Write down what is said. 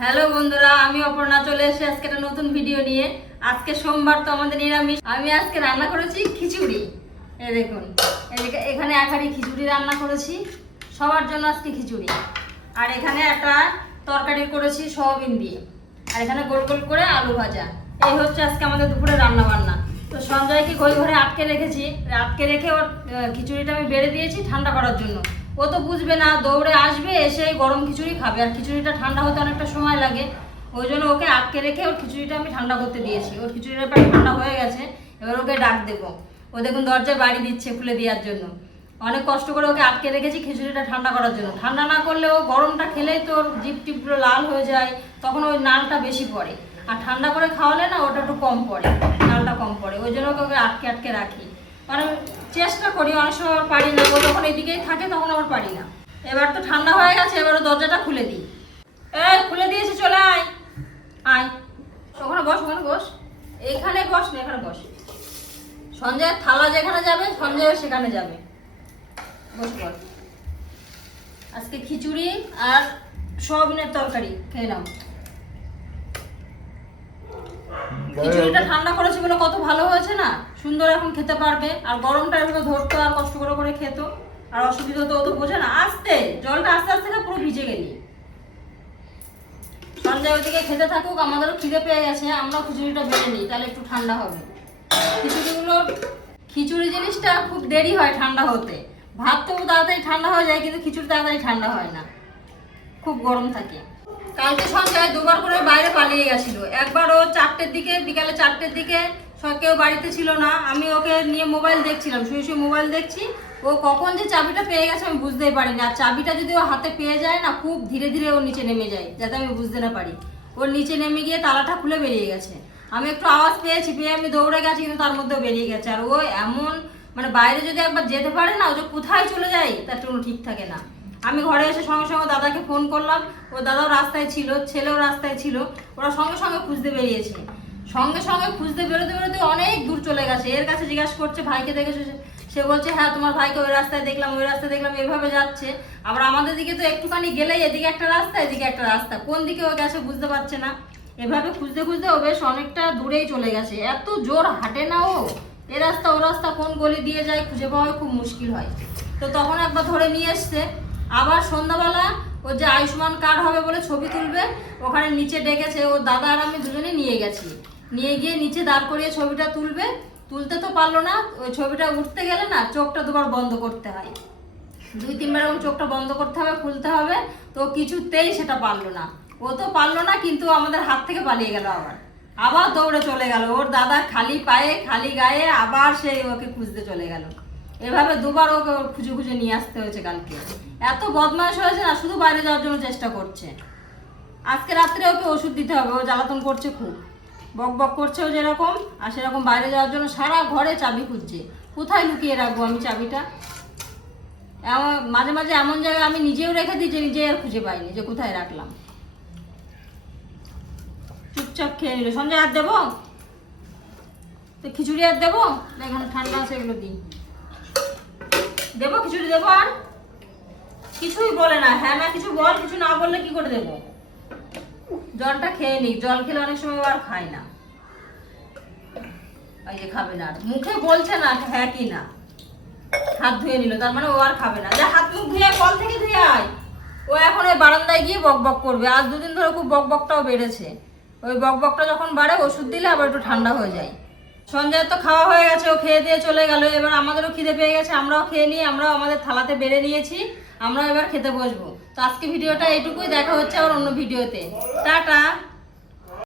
Hello বন্ধুরা, আমি অপর্ণা চলে এসেছি আজকে একটা নতুন ভিডিও নিয়ে। আজকে সোমবার, তো আমাদের নিরামিষ। আমি আজকে রান্না করেছি খিচুড়ি। এই দেখুন, এখানে এক হাঁড়ি খিচুড়ি রান্না করেছি সবার জন্য আজকে খিচুড়ি। আর এখানে একটা তরকারি করেছি সয়াবিন দিয়ে। আর এখানে গোল গোল করে আলু ভাজা। এই হচ্ছে আজকে আমাদের দুপুরে রান্না বান্না। তো সঞ্জয়কে ঘরে আটকে রেখেছি। আটকে রেখে ওর খিচুড়িটা আমি বেড়ে দিয়েছি ঠান্ডা করার জন্য। ও তো বুঝবে না, দৌড়ে আসবে, এসে গরম খিচুড়ি খাবে। আর খিচুড়িটা ঠান্ডা হতে অনেকটা সময় লাগে, ওই জন্য ওকে আটকে রেখে ওর খিচুড়িটা আমি ঠান্ডা করতে দিয়েছি। ওর খিচুড়িটা প্রায় ঠান্ডা হয়ে গেছে, এবার ওকে ডাক দেবো। ও দেখুন দরজায় বাড়ি দিচ্ছে খুলে দেওয়ার জন্য। অনেক কষ্ট করে ওকে আটকে রেখেছি খিচুড়িটা ঠান্ডা করার জন্য। ঠান্ডা না করলে ও গরমটা খেলেই তো ওর জিভ টিপগুলো লাল হয়ে যায়, তখন ওই নালটা বেশি পড়ে। আর ঠান্ডা করে খাওয়ালে না ওটা একটু কম পড়ে, নালটা কম পড়ে। ওই জন্য ওকে আটকে আটকে রাখি। মানে চেষ্টা করি, অনেক সময় পারি না। ও যখন এদিকেই থাকে তখন আবার পারি না। এবার তো ঠান্ডা হয়ে গেছে, এবার দরজাটা খুলে দিই। এই খুলে দিয়েছি, চলে আয় আয়। ওখানে বস, ওখানে বস, এইখানে বস না, এখানে বস। সঞ্জয়ের থালা যেখানে যাবে সঞ্জয় সেখানে যাবে। বস বস। আজকে খিচুড়ি আর সয়াবিনের তরকারি খেয়ে নাও। খিচুড়িটা ঠান্ডা করেছি বলে কত ভালো হয়েছে না, সুন্দর এখন খেতে পারবে। আর গরমটা এভাবে ধরতো আর কষ্ট করে করে খেত, আর অসুবিধা তো ও তো বোঝে না। আস্তে জলটা আস্তে আস্তে পুরো ভিজে গেলি। সঞ্জয় ওইদিকে খেতে থাকুক, আমাদেরও খিদে পেয়ে গেছে, আমরাও খিচুড়িটা বেড়ে নিই, তাহলে একটু ঠান্ডা হবে। খিচুড়ি জিনিসটা খুব দেরি হয় ঠান্ডা হতে। ভাত তো তাড়াতাড়ি ঠান্ডা হয়ে যায়, কিন্তু খিচুড়ি তাড়াতাড়ি ঠান্ডা হয় না, খুব গরম থাকে। কালকে সঞ্জয় দুবার করে বাইরে পালিয়ে গেছিল। একবার ও 4টের দিকে, বিকালে 4টের দিকে কেউ বাড়িতে ছিল না, আমি ওকে নিয়ে মোবাইল দেখছিলাম, শুয়ে শুয়ে মোবাইল দেখছি। ও কখন যে চাবিটা পেয়ে গেছে আমি বুঝতেই পারিনি। আর চাবিটা যদি ও হাতে পেয়ে যায় না, খুব ধীরে ধীরে ও নিচে নেমে যায়, যাতে আমি বুঝতে না পারি। ওর নিচে নেমে গিয়ে তালাটা খুলে বেরিয়ে গেছে। আমি একটু আওয়াজ পেয়েছি, পেয়ে আমি দৌড়ে গেছি, কিন্তু তার মধ্যেও বেরিয়ে গেছে। আর ও এমন, মানে বাইরে যদি একবার যেতে পারে না, ও যে কোথায় চলে যায় তার কোনো ঠিক থাকে না। আমি ঘরে এসে সঙ্গে সঙ্গে দাদাকে ফোন করলাম, ও দাদাও রাস্তায় ছিল, ছেলেও রাস্তায় ছিল। ওরা সঙ্গে সঙ্গে খুঁজতে বেরিয়েছে। সঙ্গে সঙ্গে খুঁজতে বেরোতে বেরোতে অনেক দূর চলে গেছে। এর কাছে জিজ্ঞাসা করছে ভাইকে দেখেছো, সে বলছে হ্যাঁ তোমার ভাইকে ওই রাস্তায় দেখলাম, ওই রাস্তায় দেখলাম, এভাবে যাচ্ছে। আবার আমাদের দিকে তো একটুখানি গেলেই এদিকে একটা রাস্তা, এদিকে একটা রাস্তা, কোন দিকে ও গেছে বুঝতে পারছে না। এভাবে খুঁজতে খুঁজতে ও বেশ অনেকটা দূরেই চলে গেছে। এত জোর হাঁটে না ও, এ রাস্তা ও রাস্তা কোন গলি দিয়ে যায় খুঁজে পাওয়া খুব মুশকিল হয়। তো তখন একবার ধরে নিয়ে এসছে। আবার সন্ধ্যাবেলা ও যে আয়ুষ্মান কার্ড হবে বলে ছবি তুলবে, ওখানে নিচে ডেকেছে। ও দাদা আর আমি দুজনে নিয়ে গেছি। নিয়ে গিয়ে নিচে দাঁড় করিয়ে ছবিটা তুলবে। তুলতে তো পারলো না, ওই ছবিটা উঠতে গেলে না চোখটা দুবার বন্ধ করতে হয়, 2-3বার এরকম চোখটা বন্ধ করতে হবে, খুলতে হবে। তো কিছুতেই সেটা পারলো না। ও তো পারলো না, কিন্তু আমাদের হাত থেকে পালিয়ে গেল। আবার দৌড়ে চলে গেল। ওর দাদা খালি পায়ে খালি গায়ে আবার সেই ওকে খুঁজতে চলে গেল। এভাবে দুবার ওকে খুঁজে খুঁজে নিয়ে আসতে হয়েছে কালকে। এত বদমাশ হয়েছে না, শুধু বাইরে যাওয়ার জন্য চেষ্টা করছে। আজকে রাত্রে ওকে ওষুধ দিতে হবে, ও জ্বালাতন করছে খুব, বক বক করছে ও যেরকম। আর সেরকম বাইরে যাওয়ার জন্য সারা ঘরে চাবি খুঁজছে। কোথায় লুকিয়ে রাখবো আমি চাবিটা? মাঝে মাঝে এমন জায়গায় আমি নিজেও রেখে দিই যে নিজে আর খুঁজে পাইনি যে কোথায় রাখলাম। চুপচাপ খেয়ে নিল। সঞ্জয় আর দেবো তো, খিচুড়ি আর দেবো? এখানে ঠান্ডা আছে, এগুলো দিই। দেবো খিচুড়ি দেবো? আর কিছুই বলে না। হ্যাঁ না কিছু বল, কিছু না বললে কি করে দেবো? জলটা খেয়ে নি, জল খেলে অনেক সময় আর খায় না। ওই যে খাবে না, মুখে বলছে না হ্যাঁ কি না। হাত ধুয়ে নিল, তার মানে ও আর খাবে না। যা হাত মুখ ধুয়ে কল থেকে ধুয়ে আয়। ও এখন ওই বারান্দায় গিয়ে বক বক করবে। আজ 2 দিন ধরে খুব বক বকটাও বেড়েছে। ওই বক বকটা যখন বাড়ে ওষুধ দিলে আবার একটু ঠান্ডা হয়ে যায়। সঞ্জয়ের তো খাওয়া হয়ে গেছে, ও খেয়ে দিয়ে চলে গেল। এবার আমাদেরও খিদে পেয়ে গেছে, আমরাও খেয়ে নিয়ে আমরাও আমাদের থালাতে বেড়ে নিয়েছি। আমরাও এবার খেতে বসবো। তো আজকে ভিডিওটা এইটুকুই, দেখা হচ্ছে আবার অন্য ভিডিওতে। টাটা।